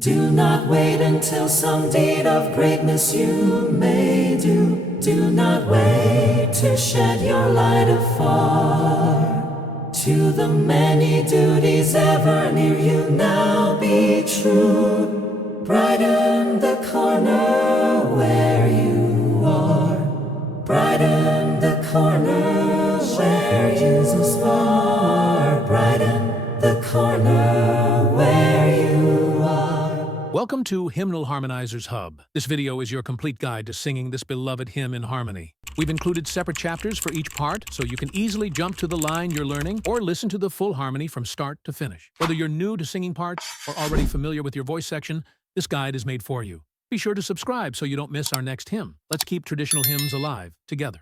Do not wait until some deed of greatness you may do. Do not wait to shed your light afar. To the many duties ever near you now be true. Brighten the corner where you are. Brighten the corner where Jesus are. Brighten the corner where you are. Welcome to Hymnal Harmonizers Hub. This video is your complete guide to singing this beloved hymn in harmony. We've included separate chapters for each part, so you can easily jump to the line you're learning or listen to the full harmony from start to finish. Whether you're new to singing parts or already familiar with your voice section, this guide is made for you. Be sure to subscribe so you don't miss our next hymn. Let's keep traditional hymns alive together.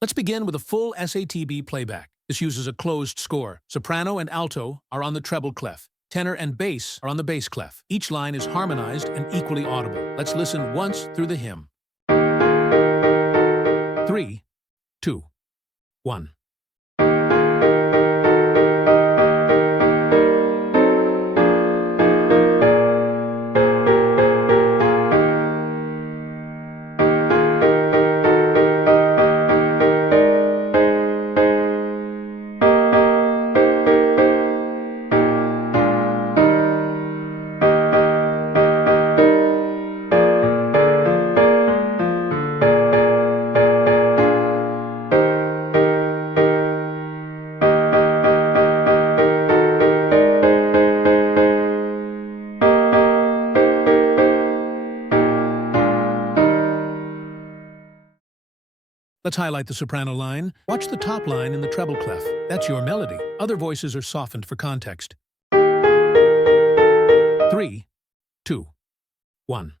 Let's begin with a full SATB playback. This uses a closed score. Soprano and alto are on the treble clef. Tenor and bass are on the bass clef. Each line is harmonized and equally audible. Let's listen once through the hymn. 3, 2, 1. Let's highlight the soprano line. Watch the top line in the treble clef. That's your melody. Other voices are softened for context. 3, 2, 1.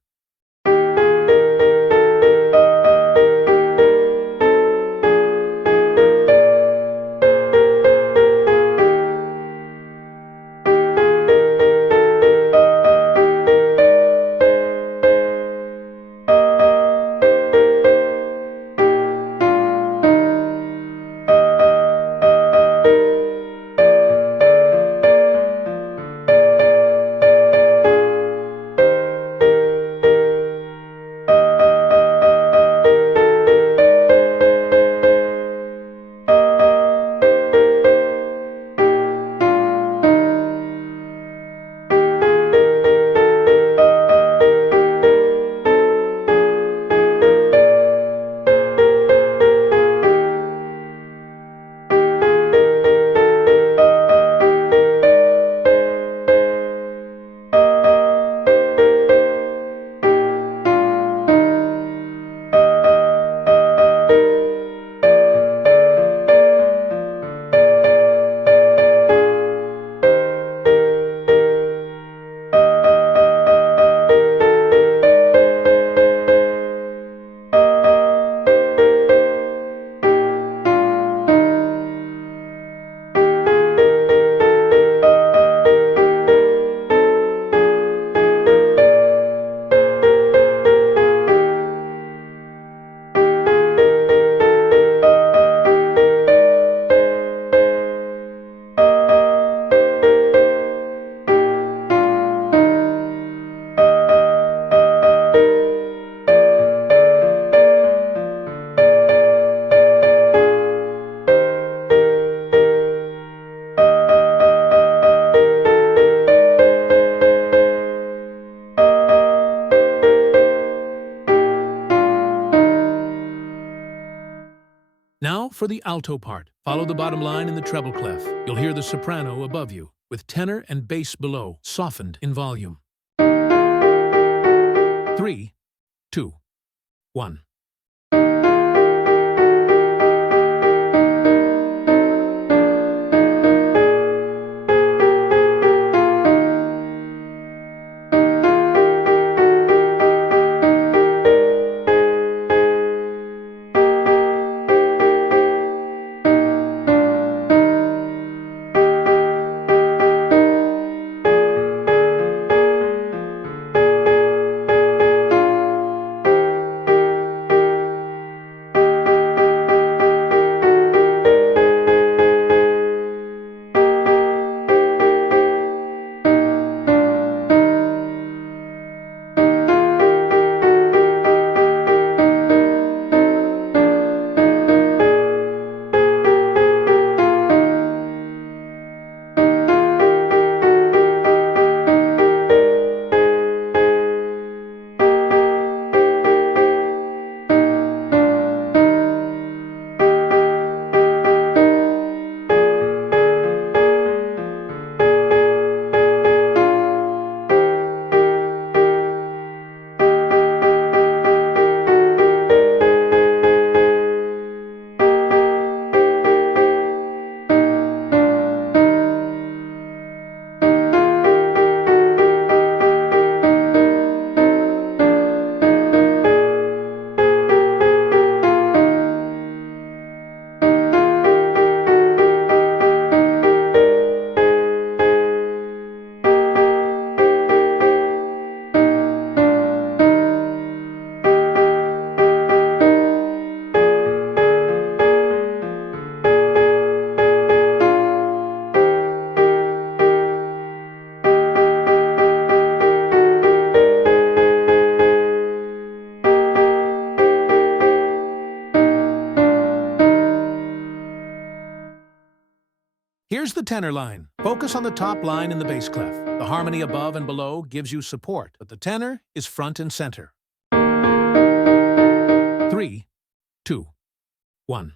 Now for the alto part. Follow the bottom line in the treble clef. You'll hear the soprano above you, with tenor and bass below, softened in volume. 3, 2, 1. tenor line. Focus on the top line in the bass clef. The harmony above and below gives you support, but the tenor is front and center. 3, 2, 1.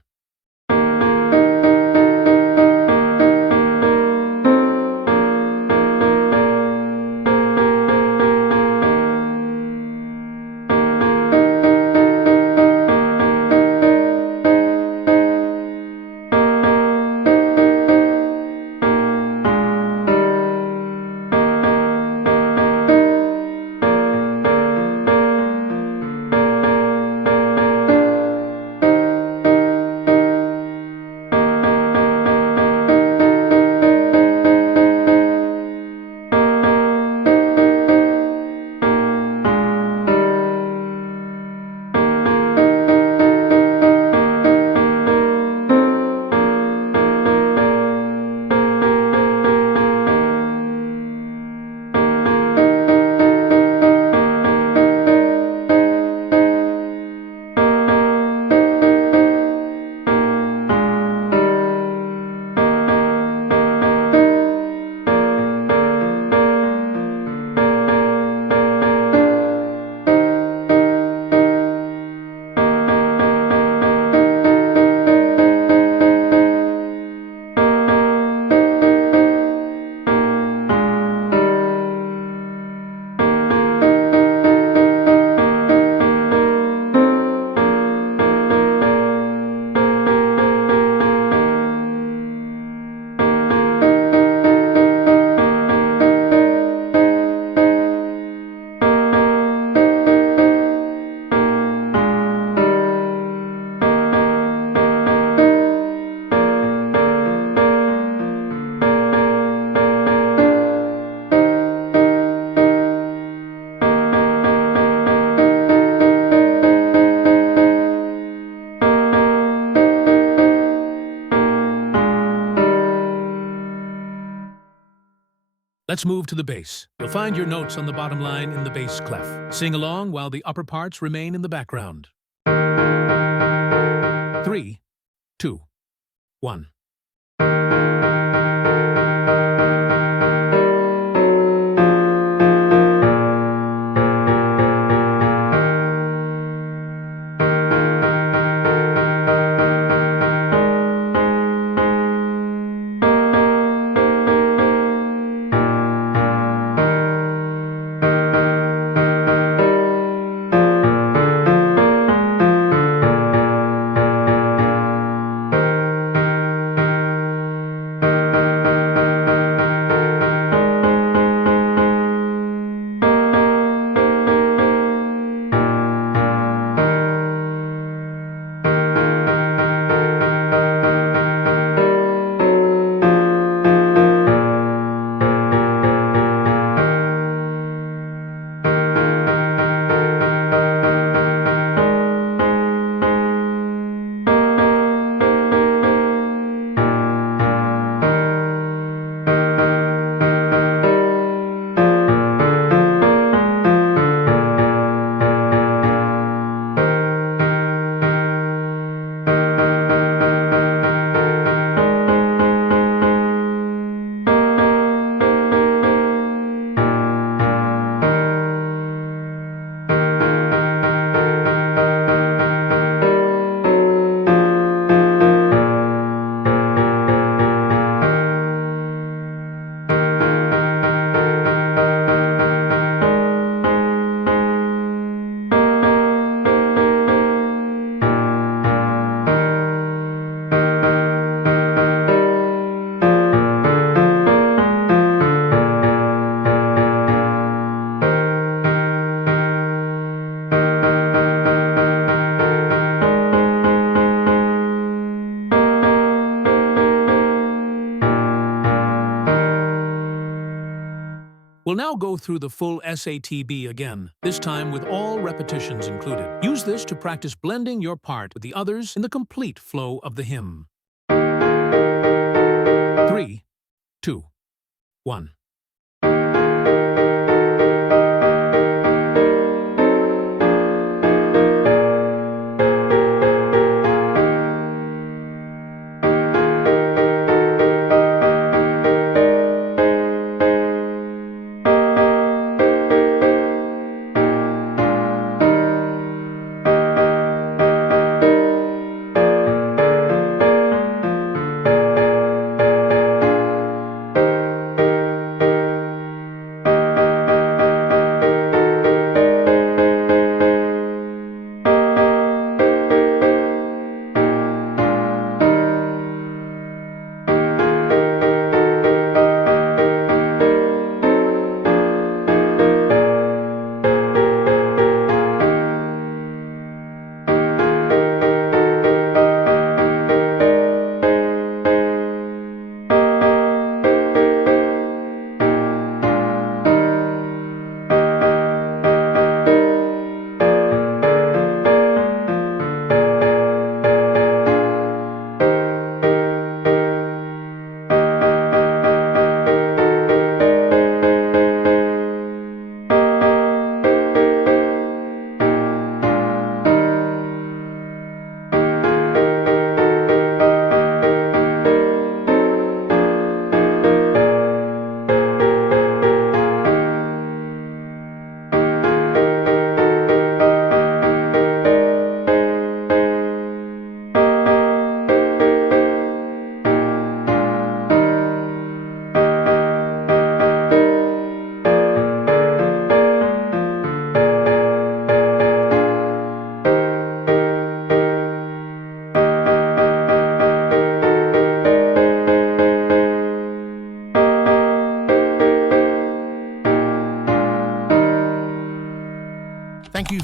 Let's move to the bass. You'll find your notes on the bottom line in the bass clef. Sing along while the upper parts remain in the background. 3, 2, 1. We'll now go through the full SATB again, this time with all repetitions included. Use this to practice blending your part with the others in the complete flow of the hymn. 3, 2, 1.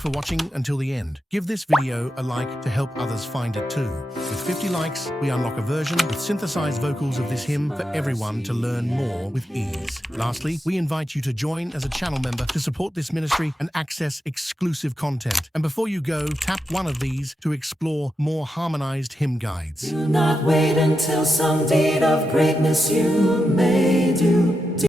you for watching until the end. Give this video a like to help others find it too. With 50 likes, we unlock a version with synthesized vocals of this hymn for everyone to learn more with ease. Lastly, we invite you to join as a channel member to support this ministry and access exclusive content. And before you go, tap one of these to explore more harmonized hymn guides. Do not wait until some deed of greatness you may do.